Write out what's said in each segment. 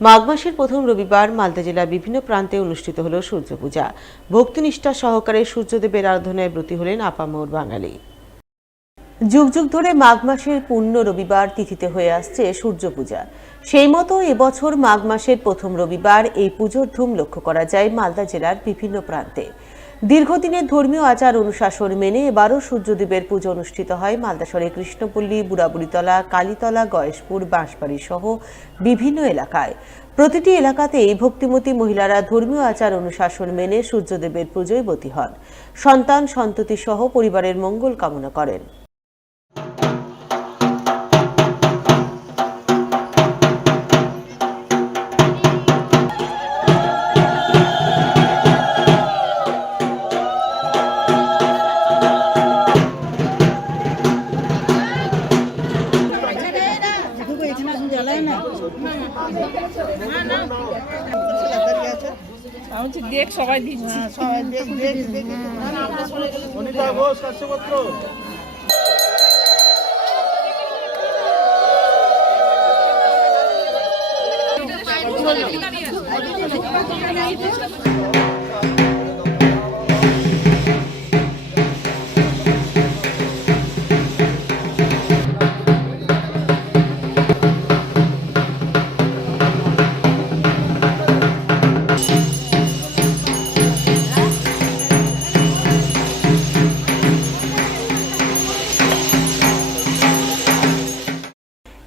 মাঘ মাসের প্রথম রবিবার মালদা জেলার বিভিন্ন প্রান্তে অনুষ্ঠিত হল সূর্য পূজা। ভক্তিনিষ্ঠা সহকারে সূর্যদেবের আরাধনায় ব্রতী হলেন আপামর বাঙালি। যুগ যুগ ধরে মাঘ মাসের পূর্ণ রবিবার তিথিতে হয়ে আসছে সূর্য পূজা। সেই মতো এবছর মাঘ মাসের প্রথম রবিবার এই পুজোর ধুম লক্ষ্য করা যায় মালদা জেলার বিভিন্ন প্রান্তে। দীর্ঘদিনের ধর্মীয় আচার অনুশাসন মেনে এবারও সূর্যদেবের পুজো অনুষ্ঠিত হয় মালদা শহরের কৃষ্ণপল্লী, বুড়াবুড়িতলা, কালীতলা, গয়েশপুর, বাঁশবাড়ি সহ বিভিন্ন এলাকায়। প্রতিটি এলাকাতেই ভক্তিমতী মহিলারা ধর্মীয় আচার অনুশাসন মেনে সূর্যদেবের পুজোয় ব্রতী হন। সন্তান সন্ততি সহ পরিবারের মঙ্গল কামনা করেন। দেখ সবাই দিচ্ছি সবাই দেখ দেখ দেখ অনিতা ঘোষ কাশ্যপত্র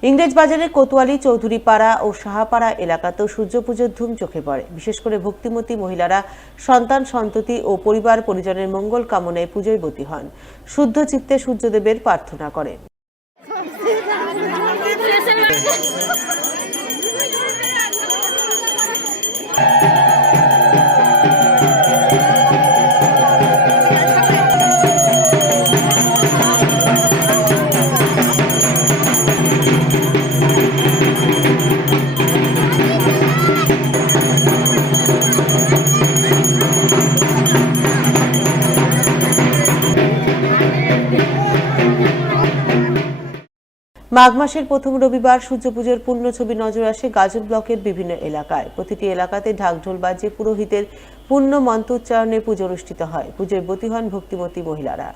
ইংরেজবাজারের কোতোয়ালি, চৌধুরীপাড়া ও সাহাপাড়া এলাকাতেও সূর্য পুজোর ধুম চোখে পড়ে। বিশেষ করে ভক্তিমতী মহিলারা সন্তান সন্ততি ও পরিবার পরিজনের মঙ্গল কামনায় পুজোয় ব্রতী হন। শুদ্ধ চিত্তে সূর্যদেবের প্রার্থনা করেন। মাঘ মাসের প্রথম রবিবার সূর্য পুজোর পূর্ণ ছবি নজর আসে গাজল ব্লকের বিভিন্ন এলাকায়। প্রতিটি এলাকাতে ঢাকঢোল বাজিয়ে পুরোহিতের পূর্ণ মন্ত্র উচ্চারণে পুজো অনুষ্ঠিত হয়। পুজোয় ব্রতী হন ভক্তিমতী মহিলারা।